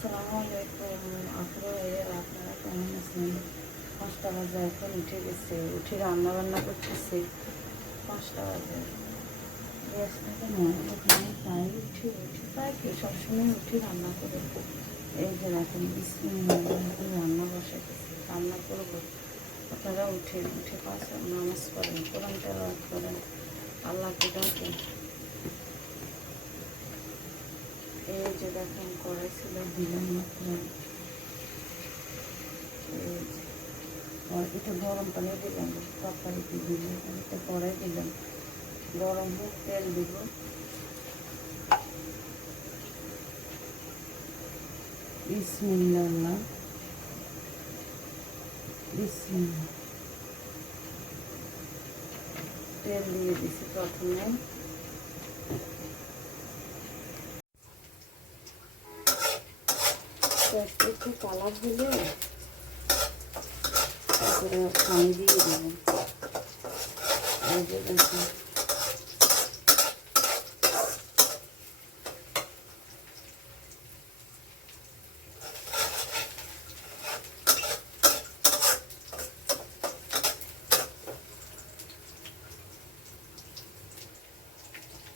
আসসালামু আপনারা কেমন আছেন? পাঁচটা বাজে, এখন উঠে গেছে। উঠে রান্না বান্না করতেছে। পাঁচটা বাজে। গ্যাস থেকে ওখানে প্রায় উঠে উঠে প্রায় কি, সবসময় উঠে রান্না করে। এই যে এখন রান্না বসাইতেছি, রান্না করব। আপনারা উঠে উঠে পাঁচ নামাজ পড়েন, কোরআন করেন। আল্লাহকে ডাকেন। এই যে দেখেন কড়াই ছিল দিলাম মাত্র এই যে, আর একটু গরম পানি দিলাম তরকারিতে দিলাম একটা কড়াই দিলাম গরম হোক তেল দিব বিসমিল্লাহ বিসমিল্লাহ তেল দিয়ে দিছি প্রথমে তো একটু কালার হলে তারপরে পানি দিয়ে দেবেন এই যে দেখুন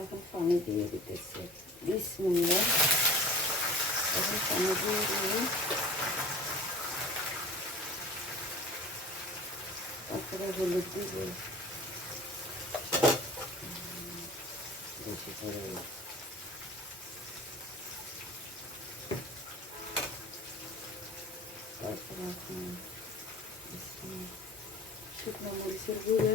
এখন পানি দিয়ে দিতেছি বিশ মিনিট এখন পানি দিয়ে দিয়ে তারপরে হলুদ দিব বেশি করে তারপরে এখন বিসমিল্লাহ। শুকনো মরিচের গুঁড়া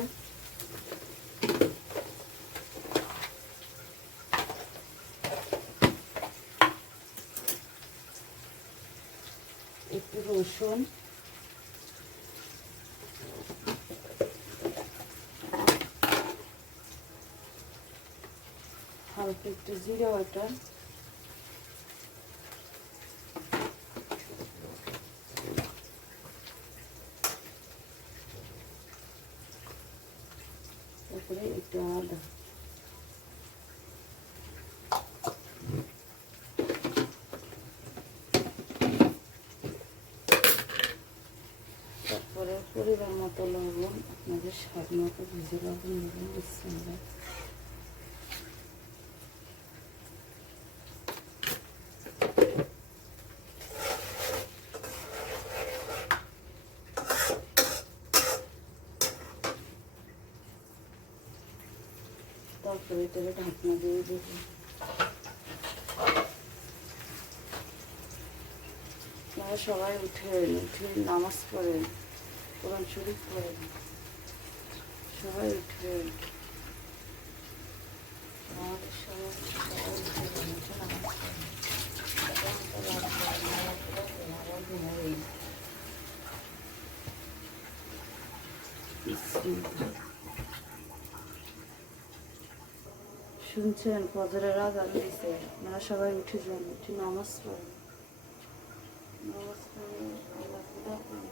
একটু রসুন। হালকা একটু জিরা বাটা তারপরে একটু আদা তারপরে পরিবার মতো লবণ, আপনাদের স্বাদ মতো লবণ তারপরে ঢাকনা দিয়ে দেবো। সবাই উঠেন উঠে নামাজ পড়েন। কোরআন শরীফ পড়েন সবাই উঠেন আমাদের সবাই। শুনছেন ফজরের দিছে। সবাই উঠে যান, উঠে নামাজ পড়ে আল্লাহকে ডাকুন।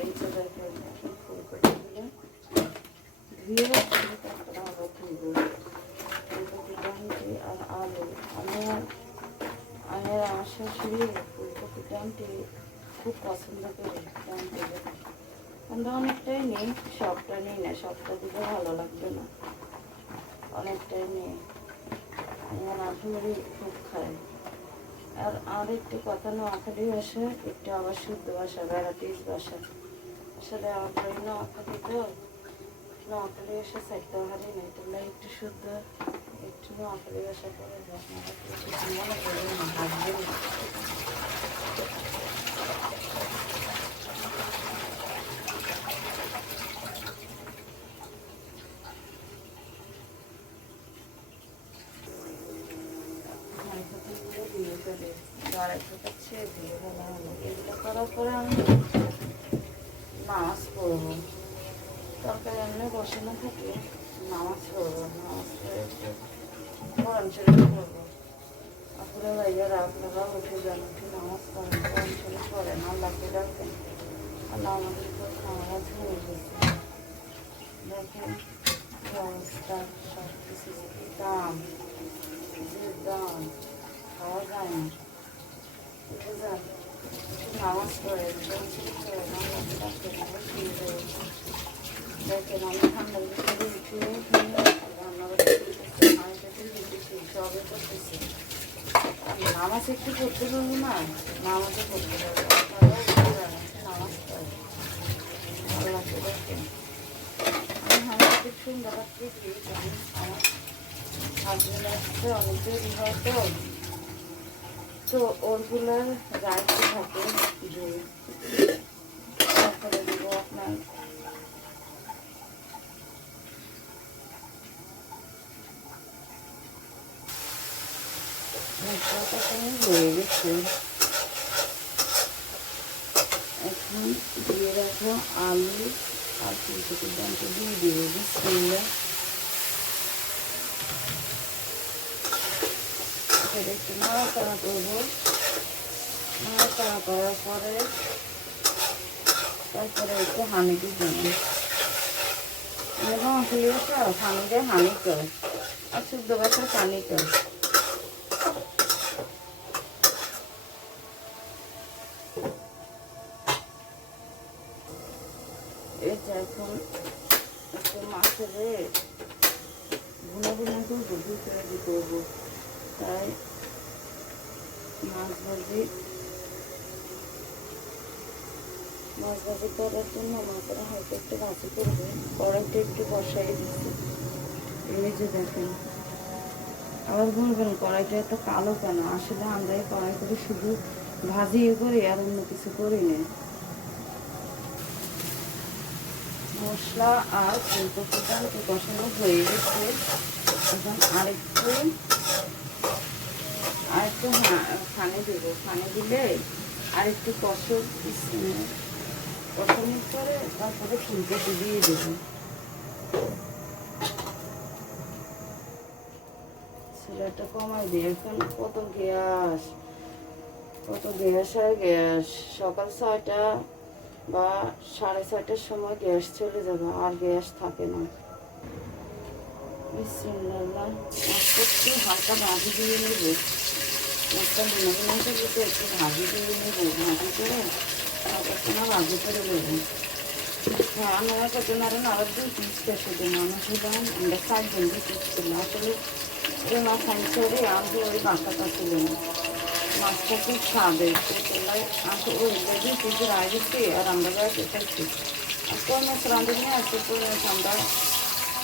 এই যে দেখেন এখন ফুলকপিগুলো ধুয়ে রাখছি, তারপরে আবার ধুবো। ফুলকপি ডানটি আর আলু আমি আর আমি আর আমার শাশুড়ি ফুলকপি ডানটি খুব পছন্দ করি আমরা অনেকটাই নেই, সবটা নিই না, সবটা দিলে ভালো লাগবে না। অনেকটাই নেই। আমার আধুরি খুব খাই। আর আর একটু কথা না নোয়াখালী ভাষা একটু আবার শুদ্ধ ভাষা ভ্যারাইটিস ভাষা। আসলে আমরা এই নোয়াখালী তো নোয়াখালী ভাষা চাইতে হারি নেই, তোমরা একটু শুদ্ধ, একটু নোয়াখালী ভাষা করে আপনারা কিছু মনে করবেন না হাসবেন না। এগুলো করার পরে আমি নামাজ পড়ব তরকারি এমনি বসানো থাকে নামাজ পড়ব নামাজ পড়ে একটু কোরআন শরীফ পড়ব আপনারা ভাইয়ারা আপনারা উঠে নামাজ পড়েন কোরআন শরীফ পড়েন আল্লাহকে ডাকেন আল্লাহ আমাদের উপর খাওয়া হয়ে গেছে দেখেন অবস্থা কিছু দাম যে খাওয়া যায় না নামাজ পড়ে দেখেন আমি দিতেছি সবে করতেছি নামাজ একটু করতে পারব না নামাজও করতে পারব নামাজ পড়ে আল্লাহকে দেখেন সুন্দর আমার হাজবেন্ড আসতে অনেক দেরি তো ওরগুলোর রাইতে থাকে যে তারপরে দেবো আপনার মশলাটা কেমন হয়ে গেছে এখন দিয়ে রাখব আলু আর ফুলকপির দামটা দিয়ে দেবো বিসমিল্লা এবার একটু নাড়াচাড়া করব। নাড়াচাড়া করার পরে তারপরে একটু হানি দিব। এরকম আসলে হানি দেয় হানি কর, আর শুদ্ধ কথা পানি কর। এটা এখন একটু মাছের ভুনা ভুনা করব দুই কেজি করব তাই মাছ ভাজি মাছ ভাজি করার জন্য মাছের হালকা একটু ভাজি করব কড়াইটা একটু বসাই দিচ্ছি এই যে দেখেন, আবার বলবেন, কড়াইটা এত কালো কেন? আসলে আমরা এই কড়াই করে শুধু ভাজি করি আর অন্য কিছু করি না। মশলা আর ফুলকপিটা একটু কষানো হয়ে গেছে। এখন আরেকটু আরেকটু ফানে দেব। ফানে দিলে আরেকটু কষর কষানোর পরে তারপরে দেব। কমাই দিই এখন কত গ্যাস কত গ্যাস আর গ্যাস। সকাল ছয়টা বা সাড়ে ছয়টার সময় গ্যাস চলে যাবে, আর গ্যাস থাকে না। একটু হালকা ভাজি দিয়ে নেব। ভিন্ন ভিন্ন দিতে একটু ভাজি দিয়ে নেব ভাজি করে তোমার ভাজি করে নেব আমরা কত নারেন আবার দুই পিস পেশে দিন মানুষ হলাম আমরা চারজন দিয়ে পিস ছিল আসলে ওই মাছ আনছে ওরে আমি ওই বাঁচাটা ছিল না মাছটা খুব স্বাদের আমি ওই আর আমরা আর আমরা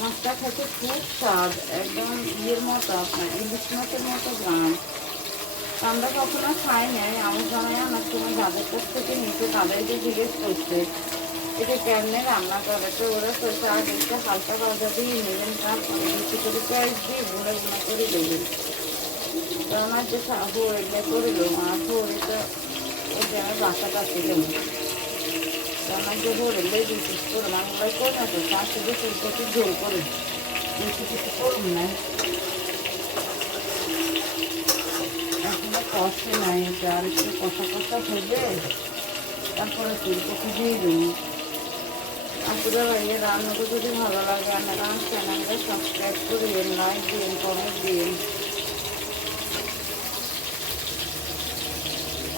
মাছটা খেতে খুব স্বাদ, একদম ইয়ের মতো আপনার, ইলিশ মাছের মতো গ্রাম। আমরা কখনো খাই নাই আমার জানাই আমার সময় যাদের কাছ থেকে নিচে তাদেরকে জিজ্ঞেস করছে এটা কেমনে রান্না করে? তো ওরা কইছে আগে একটু হালকা ভাজা দিয়ে নেবেন তারপরে বেশি করে পেঁয়াজ দিয়ে ভুলে ভুনা করে দেবেন। তো আমার যে সাবু এগুলো করল আমার ওইটা ওই যে আমি বাসাটা ছিলাম তো আমার যে ভরে বিশেষ করে আমি ওই করে না তো তার সাথে ফুলকপি ঝোল করে বেশি কিছু করুন না এখনও কষে নাই এটা আর একটু কষা কষা হলে তারপরে ফুলকপি দিয়ে দিই আপুরা ভাইয়ের রান্নাটা যদি ভালো লাগে আপনারা চ্যানেলটা সাবস্ক্রাইব করিয়েন লাইক দিন কমেন্ট দিন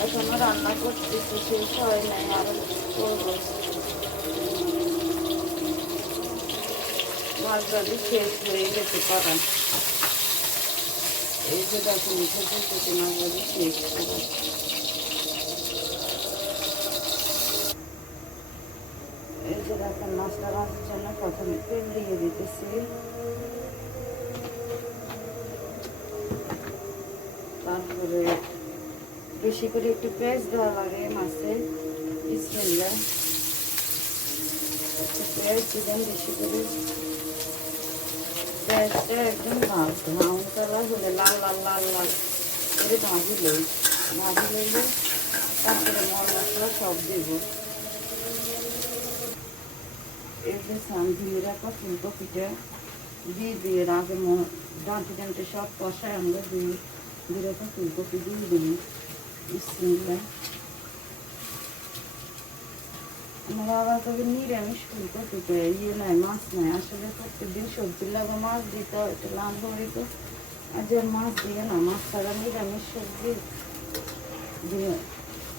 এখনও রান্না করতেছি শেষ হয় নাই আরও করব মাছ ভাজি শেষ হয়ে গেছে করা এই যে দেখো মুখে করতেছি মাছ ভাজি শেষ করা এই যে দেখেন মাছটা ভাজার জন্য প্রথমে তেল দিয়ে দিতেছি তারপরে বেশি করে একটু পেঁয়াজ দেওয়া লাগে মাছে বিসমিল্লা পেঁয়াজ দিলাম বেশি করে পেঁয়াজটা একদম লাল ব্রাউন কালার হলে লাল লাল লাল লাল করে ভাজি লই ভাজি তারপরে মর মশলা সব দিব এই যে রাখা ফুলকপিটা দিয়ে দিয়ে আগে ডাঁটে ডাঁটে সব কষায় আমরা দিয়ে দিয়ে ফুলকপি দিয়ে দিই বিসমিল্লাহ আমার আবার তবে নিরামিষ ফুলকপিটা ইয়ে নাই মাছ নাই আসলে প্রত্যেকদিন সবজি লাগা মাছ দিতে হয়, একটু লাভ হয়ে তো। আর যে মাছ দিয়ে না, মাছ ছাড়া নিরামিষ সবজি দিয়ে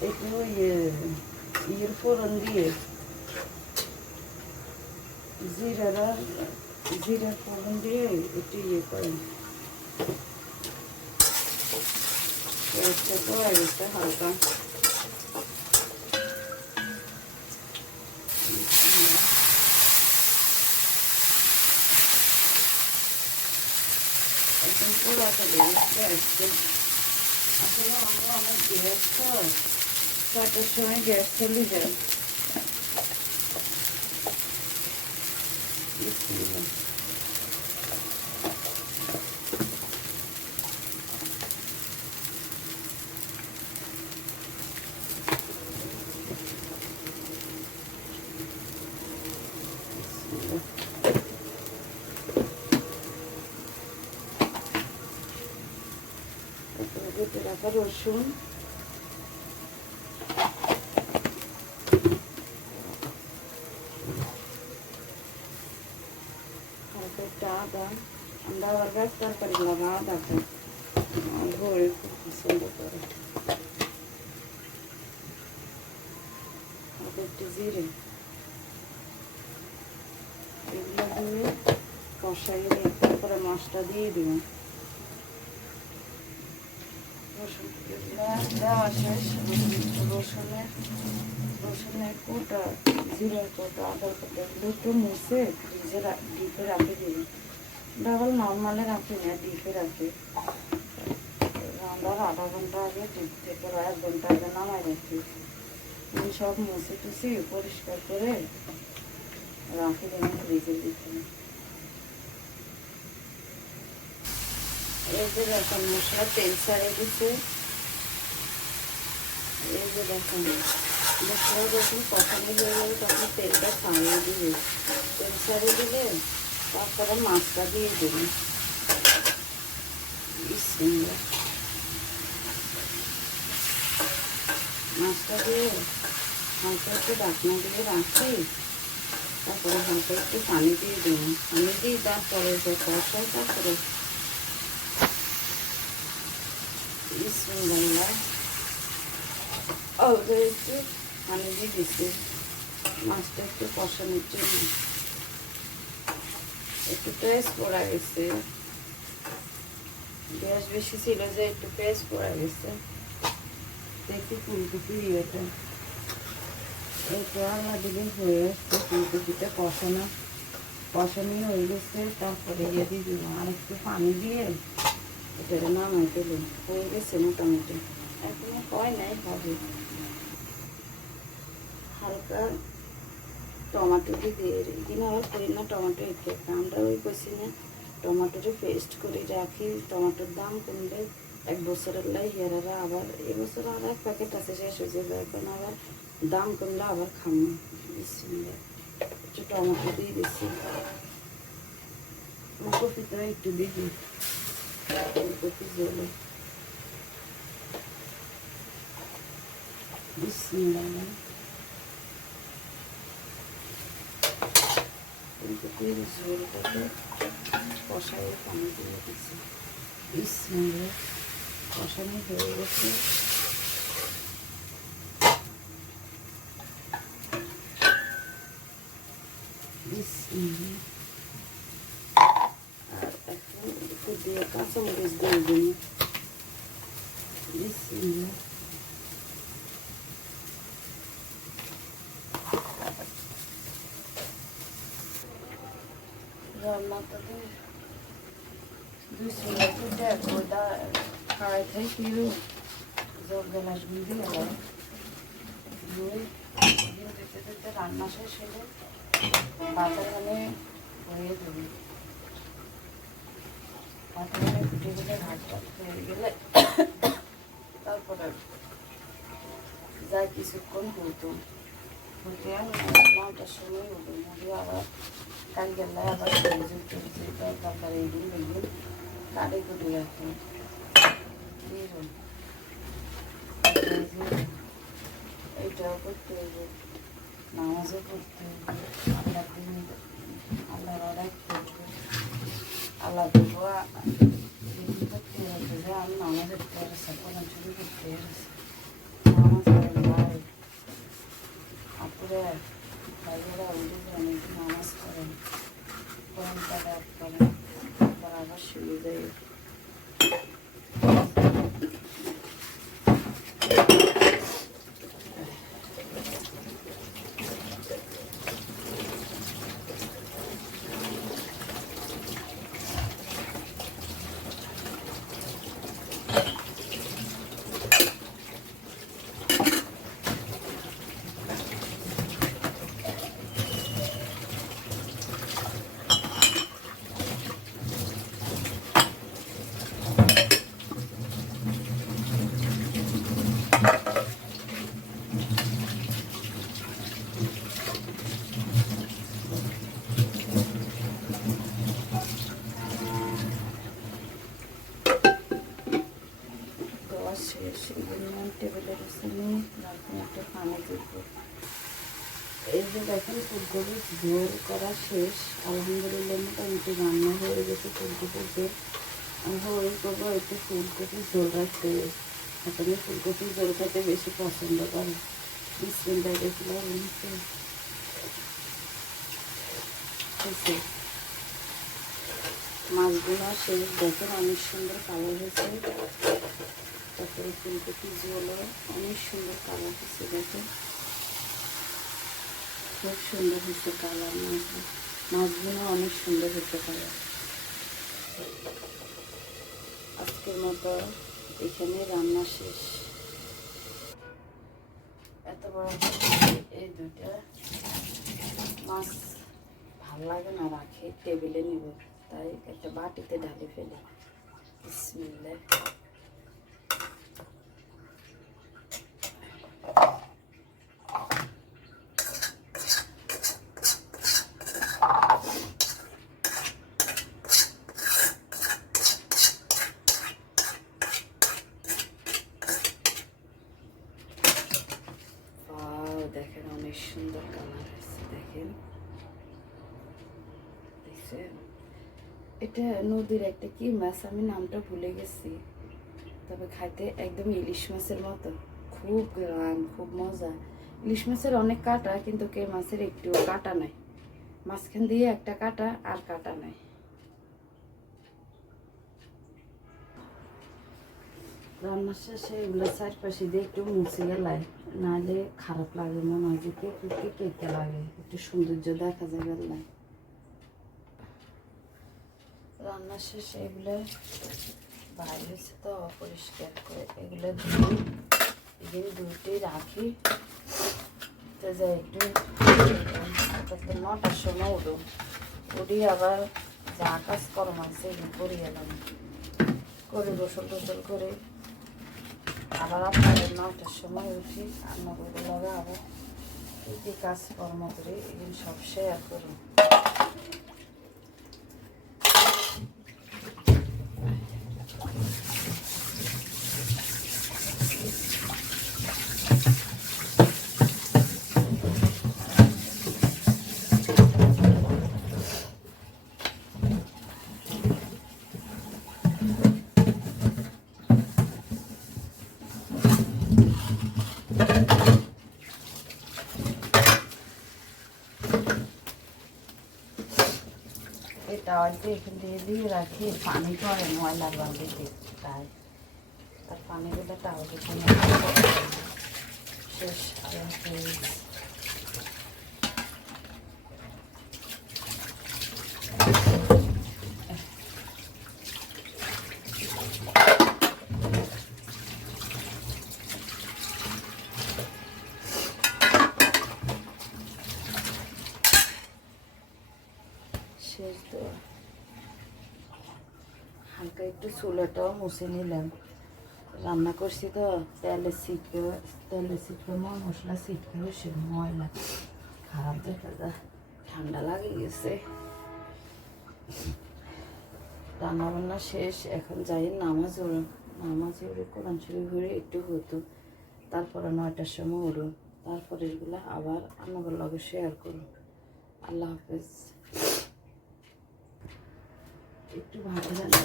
একটু ইয়ে ইয়ের ফোড়ন দিয়ে জিরার জিরার ফোড়ন দিয়ে একটু ইয়ে করে পেঁয়াজটা তো গেছে হালকা পোড়াটা লেগেছে আসলে আমরা অনেক গ্যাস তো চারটার সময় গ্যাস চলে যায় বিসমিল্লাহ। বিসমিল্লাহ। তারপরে কেটে রাখা রসুন হালকা একটা আদা আমরা আবার গাছ তরকারি লাগা আদাটা আমার বউয়ের খুব পছন্দ করে হালকা একটু জিরে এগুলো দিয়ে কষাই নিয়ে তারপরে মাছটা দিয়ে দিব রসুন দেওয়া শেষ রসুনের রসুনের কোটা জিরার কোটা আদার কোটা একটু মুছে ফ্রিজে ডিপে রাখে দিই ডাবল নর্মালে রাখি না ডিপে রাখি রান্নার আধা ঘণ্টা আগে ডিপ থেকে এক ঘণ্টা আগে নামাই রাখি আমি সব মুছে টুছে পরিষ্কার করে রাখি দিন ফ্রিজের ভিতরে এই যে দেখুন মশলা তেল ছাড়িয়ে দিচ্ছে। এই যে দেখুন, মশলা যখন কষানো হয়ে যাবে তখন তেলটা ছাড়িয়ে দিবে। তেল ছাড়িয়ে দিলে তারপরে মাছটা দিয়ে দেবে। মাছটা দিয়ে হালকা একটু ডাকনা দিয়ে রাখি, তারপরে হালকা একটু পানি দিয়ে দেবো। পানি দিয়ে তারপরে যে তারপরে অল্প একটু পানি দিয়ে দিচ্ছি মাছটা একটু কষানোর জন্য। একটু পেঁয়াজ পড়া গেছে। গ্যাস বেশি ছিল যে একটু পেঁয়াজ পড়া গেছে। দেখি ফুলকপি ইয়েটা একটু আলা দিলে হয়ে আসছে ফুলকপিটা কষানো। কষানি হয়ে গেছে, তারপরে ইয়ে দিয়ে আর একটু পানি দিয়ে এটা নামাই দিল হয়ে গেছে মোটামুটি এখনও হয় নাই হবে হালকা টমাটো দিয়ে দিন আবার করি না টমাটো একে আমরা ওই কষি না টমাটোটা পেস্ট করে রাখি টমাটোর দাম কমলে এক বছরের লাই হেরারা আবার এবছর আর এক প্যাকেট আছে শেষ হয়ে যাবে এখন আবার দাম কমলে আবার খামো। একটু টমেটো দিয়ে দিচ্ছি ফুলকপিটা একটু দিবি ফুলকপি জলে বিসমিল্লাহ ফুলকপির ঝোলটাকে কষাই পানি দিয়ে দিচ্ছি বিসমিল্লাহ কষানো হয়ে গেছে বিসমিল্লাহ আর এখন একটু দিয়ে কাঁচামরিচ দিয়ে দিন খাই কিরু জল গেলাস দিয়ে রান্না শেষ হলে বাজার মানে হয়ে যাবে মাথায় পিঠে পিঠে ভাত ভাত হয়ে গেলে তারপরে যাই কিছুক্ষণ হতো হতে নটার সময় হতো মুড়ি আবার কাল যে আল্লাহ আল্লাহ দিদি করতে হবে যে আমি নামাজ পড়তে পারছি কোরআন শুরু করতে পারছি নামাজ পড়ে ভাই আপুরে ভাইয়েরা উঠে যান একটু নামাজ করেন কোরআন তালাত করেন তারপর আবার শুয়ে যায় টেবিলের উপরে রাখুন একটা পানি দিব এই যে দেখেন, ফুলকপি ঝোল করা শেষ। আলহামদুলিল্লাহ, মোটামুটি রান্না হয়ে গেছে ফুলকপিতে। হয়ে করব একটু ফুলকপি ঝোল রাখতে। আসলে ফুলকপি ঝোল খেতে বেশি পছন্দ করে। বিসমিল্লাহ দেখলাম হয়েছে। মাছগুলো শেষ দেখেন অনেক সুন্দর কালার হয়েছে। তারপরে ফুলকপি ঝোলও অনেক সুন্দর কালার হয়েছে দেখেন। খুব সুন্দর হচ্ছে কালার মাছ মাছগুলো অনেক সুন্দর হচ্ছে কালার আজকের মতো এখানে রান্না শেষ। এত বড় এই দুটা মাছ ভালো লাগে না রাখে, টেবিলে নিব। তাই একটা বাটিতে ঢালে ফেলে। বিসমিল্লাহ Wow, দেখেন অনেক সুন্দর কালার হয়েছে দেখেন দেখছেন এটা নদীর একটা কি মাছ, আমি নামটা ভুলে গেছি। তবে খাইতে একদম ইলিশ মাছের মতো। খুব খুব মজা। ইলিশ মাছের অনেক কাটা, কিন্তু কে মাছের একটুও কাটা নাই। মাঝখান দিয়ে একটা কাটা আর কাটা নাই। রান্নার শেষে এগুলো চারপাশে দিয়ে একটু মুছে গেলায় নাহলে খারাপ লাগে মনে হয় যে কে কে কেটে লাগে। একটু সৌন্দর্য দেখা যায় গেলায় রান্নার শেষে এগুলো বাইরে হয়েছে তো অপরিষ্কার করে এগুলো ধুই এগুলো দুটি রাখি। তো যাই, একটু নটার সময় উঠো। উঠি আবার যা কাজ কর্ম আছে এগুলো করি এলাম করে গোসল টোসল করে আবার আপনাদের নটার সময় উঠি রান্না করে লাগা আবার এই যে কাজ কর্ম করে এগুলো সব শেয়ার করুন এটা অল্পে এখান থেকে দিয়ে রাখি পানি পড়ে ময়লার বালতিতে তাই আর পানিগুলো তাহলে শেষ আল্লাহ হাফেজ। শেষ দেওয়া হালকা চুলাটাও মুছে নিলাম। রান্না করছি তো তেলে ছিটকে তেলে ছিটকে ময় মশলা ছিটকে সে ময়লা। খারাপ দেখা যায়, ঠান্ডা লাগে গেছে। রান্না বান্না শেষ, এখন যাই নামাজ ওড়ো নামাজ ওড়ে কোরআন শরীফ ঘুরে একটু হতো। তারপরে নয়টার সময় উড়ো তারপরে এগুলো আবার আমার লগে শেয়ার করুন আল্লাহ হাফেজ। একটু ভাত রান্না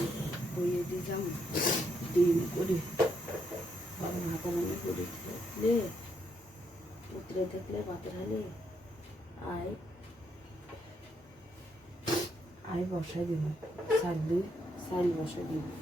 বইয়ে দিতাম ডিম করে বাবা ভাত রান্না করে। দিলে উতরে দেখলে ভাতের হালি, আয়। আয় বসাই দিব চাল দুই চাল বসাই দিব।